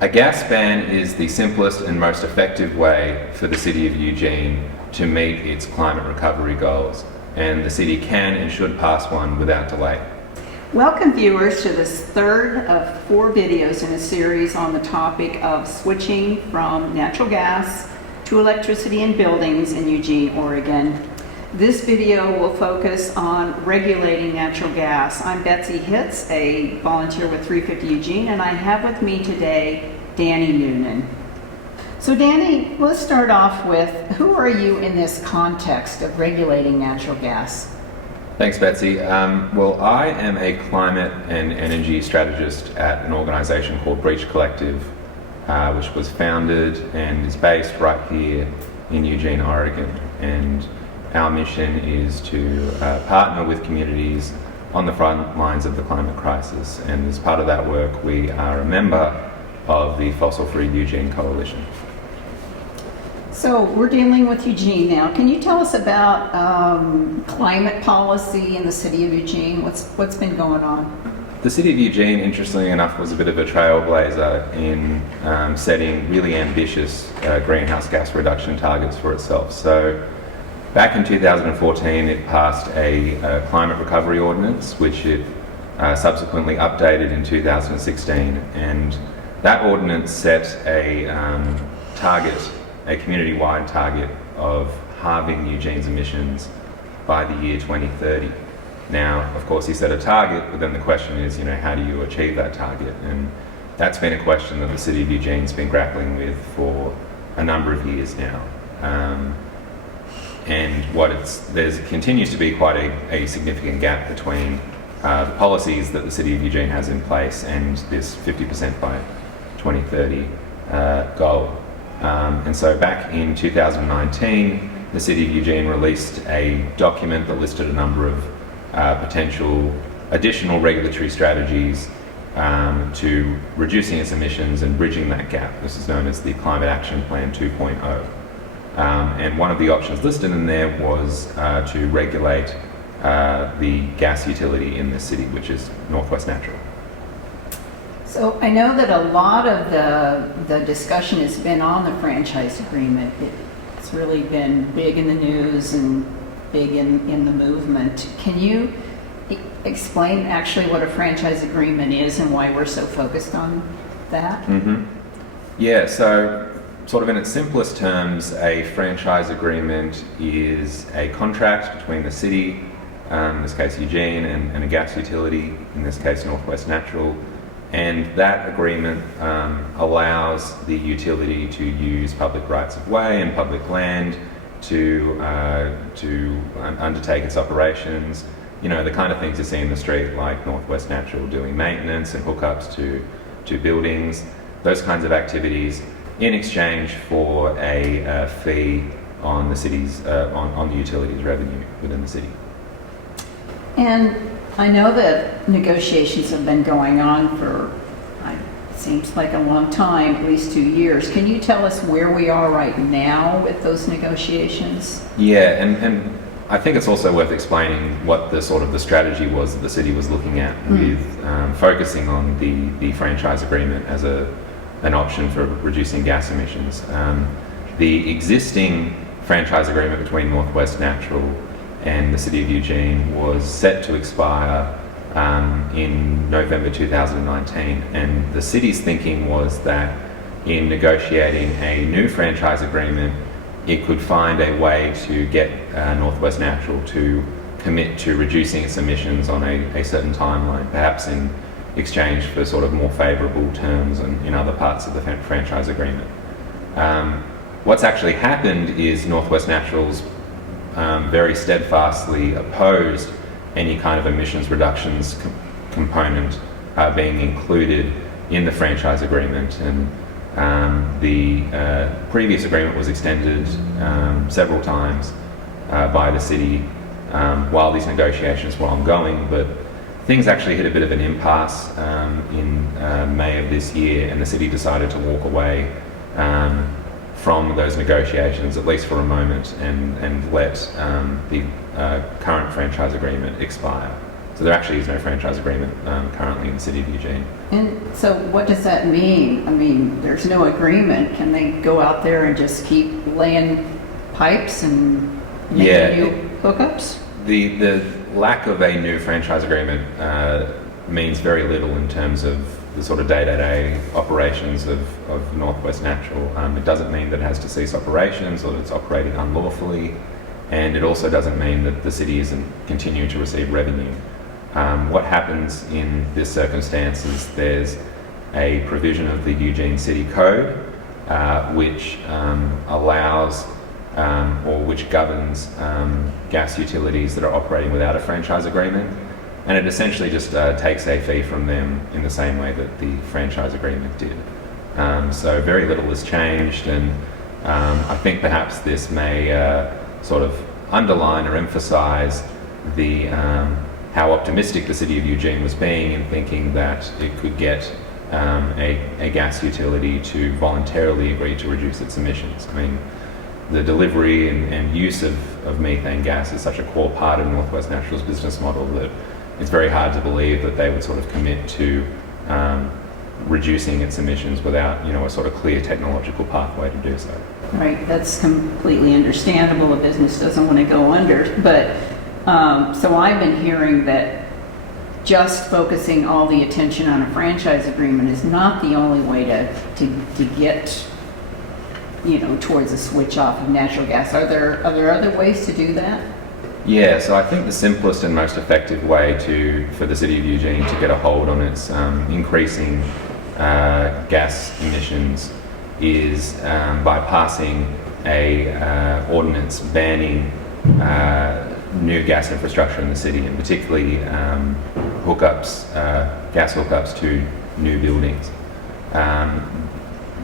A gas ban is the simplest and most effective way for the City of Eugene to meet its climate recovery goals, and the City can and should pass one without delay. Welcome viewers to this third of 4 videos in a series on the topic of switching from natural gas to electricity in buildings in Eugene, Oregon. This video will focus on regulating natural gas. I'm Betsy Hitz, a volunteer with 350 Eugene, and I have with me today Danny Noonan. So Danny, let's start off with, who are you in this context of regulating natural gas? Thanks, Betsy. Well, I am a climate and energy strategist at an organization called Breach Collective, which was founded and is based right here in Eugene, Oregon. And our mission is to partner with communities on the front lines of the climate crisis. And as part of that work, we are a member of the Fossil Free Eugene Coalition. So we're dealing with Eugene now. Can you tell us about climate policy in the city of Eugene? What's been going on? The City of Eugene, interestingly enough, was a bit of a trailblazer in setting really ambitious greenhouse gas reduction targets for itself. So back in 2014, it passed a climate recovery ordinance, which it subsequently updated in 2016. And that ordinance set a community-wide target of halving Eugene's emissions by the year 2030. Now, of course, he set a target, but then the question is, how do you achieve that target? And that's been a question that the City of Eugene's been grappling with for a number of years now. And there continues to be quite a significant gap between the policies that the City of Eugene has in place and this 50% by 2030 goal. And so back in 2019, the City of Eugene released a document that listed a number of potential additional regulatory strategies to reducing its emissions and bridging that gap. This is known as the Climate Action Plan 2.0. And one of the options listed in there was to regulate the gas utility in the city, which is Northwest Natural. So I know that a lot of the discussion has been on the franchise agreement. It's really been big in the news and big in the movement. Can you explain actually what a franchise agreement is and why we're so focused on that? Mm-hmm. Yeah, so sort of in its simplest terms, a franchise agreement is a contract between the city, in this case Eugene, and a gas utility, in this case Northwest Natural. And that agreement allows the utility to use public rights of way and public land to undertake its operations. The kind of things you see in the street, like Northwest Natural doing maintenance and hookups to buildings, those kinds of activities, in exchange for a fee on the city's on the utilities revenue within the city. And I know that negotiations have been going on for, it seems like a long time, at least 2 years. Can you tell us where we are right now with those negotiations? Yeah, and I think it's also worth explaining what the strategy was that the city was looking at with focusing on the franchise agreement as an option for reducing gas emissions. The existing franchise agreement between Northwest Natural and the City of Eugene was set to expire in November 2019, and the city's thinking was that in negotiating a new franchise agreement, it could find a way to get Northwest Natural to commit to reducing its emissions on a certain timeline, perhaps in exchange for sort of more favourable terms in other parts of the franchise agreement. What's actually happened is Northwest Natural's very steadfastly opposed any kind of emissions reductions component being included in the franchise agreement, and the previous agreement was extended several times by the city while these negotiations were ongoing, but things actually hit a bit of an impasse in May of this year, and the city decided to walk away from those negotiations, at least for a moment, and let the current franchise agreement expire. So there actually is no franchise agreement currently in the city of Eugene. And so what does that mean? I mean, there's no agreement. Can they go out there and just keep laying pipes and making new hookups? The lack of a new franchise agreement means very little in terms of the sort of day-to-day operations of Northwest Natural. It doesn't mean that it has to cease operations or that it's operating unlawfully, and it also doesn't mean that the city isn't continuing to receive revenue. What happens in this circumstance is there's a provision of the Eugene City Code which allows or which governs gas utilities that are operating without a franchise agreement, and it essentially just takes a fee from them in the same way that the franchise agreement did. So very little has changed, and I think perhaps this may sort of underline or emphasize the how optimistic the city of Eugene was being in thinking that it could get a gas utility to voluntarily agree to reduce its emissions. I mean, the delivery and use of methane gas is such a core part of Northwest Natural's business model that it's very hard to believe that they would sort of commit to reducing its emissions without, a sort of clear technological pathway to do so. Right, that's completely understandable. A business doesn't want to go under, but so I've been hearing that just focusing all the attention on a franchise agreement is not the only way to get towards a switch off of natural gas. Are there other ways to do that? Yeah, so I think the simplest and most effective way for the city of Eugene to get a hold on its increasing gas emissions is by passing a ordinance banning new gas infrastructure in the city, and particularly gas hookups to new buildings.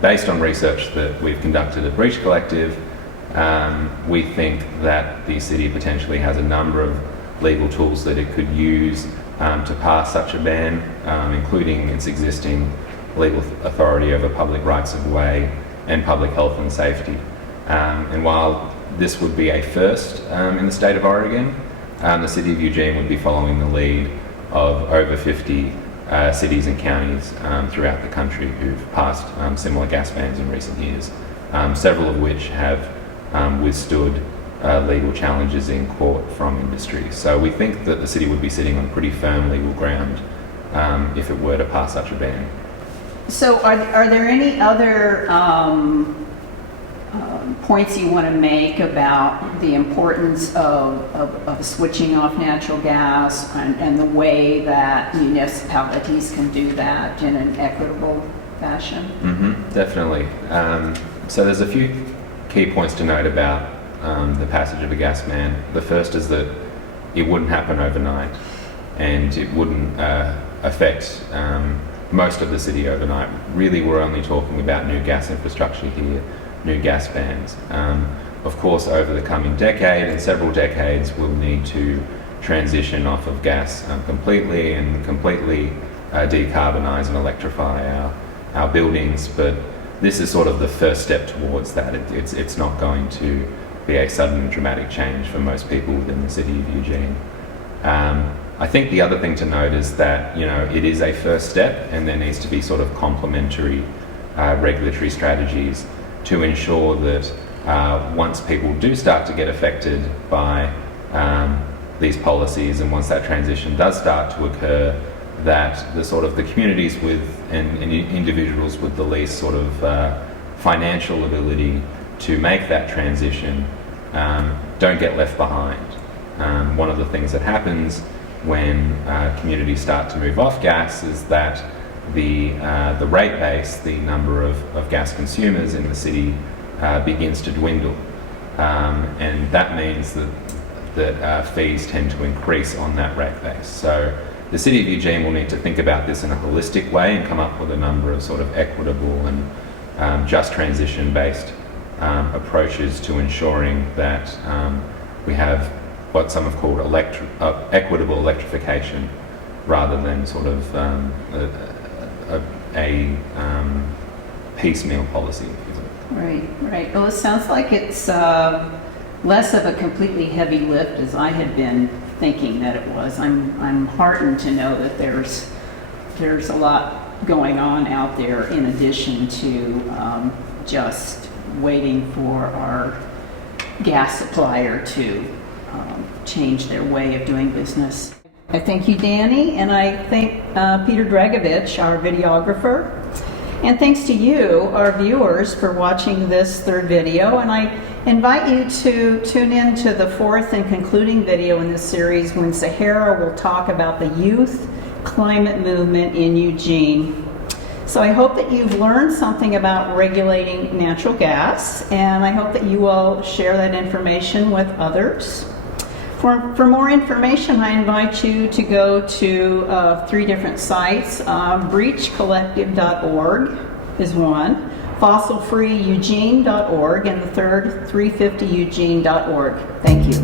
Based on research that we've conducted at Breach Collective, we think that the city potentially has a number of legal tools that it could use to pass such a ban, including its existing legal authority over public rights of way and public health and safety. And while this would be a first in the state of Oregon, the city of Eugene would be following the lead of over 50 cities and counties throughout the country who've passed similar gas bans in recent years, several of which have withstood legal challenges in court from industry. So we think that the city would be sitting on pretty firm legal ground if it were to pass such a ban. So are there any other points you want to make about the importance of switching off natural gas and the way that municipalities can do that in an equitable fashion? Mm-hmm, definitely. So there's a few key points to note about the passage of a gas ban. The first is that it wouldn't happen overnight, and it wouldn't affect most of the city overnight. Really, we're only talking about new gas infrastructure here, new gas bans. Of course, over the coming decade and several decades, we'll need to transition off of gas completely decarbonise and electrify our buildings, but this is sort of the first step towards that. It's not going to be a sudden and dramatic change for most people within the city of Eugene. I think the other thing to note is that it is a first step, and there needs to be sort of complementary regulatory strategies to ensure that once people do start to get affected by these policies, and once that transition does start to occur, that the communities with and individuals with the least sort of financial ability to make that transition don't get left behind. One of the things that happens when communities start to move off gas is that the rate base, the number of gas consumers in the city begins to dwindle, and that means that fees tend to increase on that rate base. So the city of Eugene will need to think about this in a holistic way and come up with a number of sort of equitable and just transition-based approaches to ensuring that we have what some have called equitable electrification, rather than sort of a piecemeal policy. Right. Well, it sounds like it's less of a completely heavy lift as I had been thinking that it was. I'm heartened to know that there's a lot going on out there in addition to just waiting for our gas supplier to change their way of doing business. I thank you, Danny, and I thank Peter Dragovich, our videographer. And thanks to you, our viewers, for watching this third video. And I invite you to tune in to the fourth and concluding video in this series when Sahara will talk about the youth climate movement in Eugene. So I hope that you've learned something about regulating natural gas, and I hope that you will share that information with others. For more information, I invite you to go to 3 different sites. breachcollective.org is one, fossilfreeeugene.org, and the third, 350eugene.org. Thank you.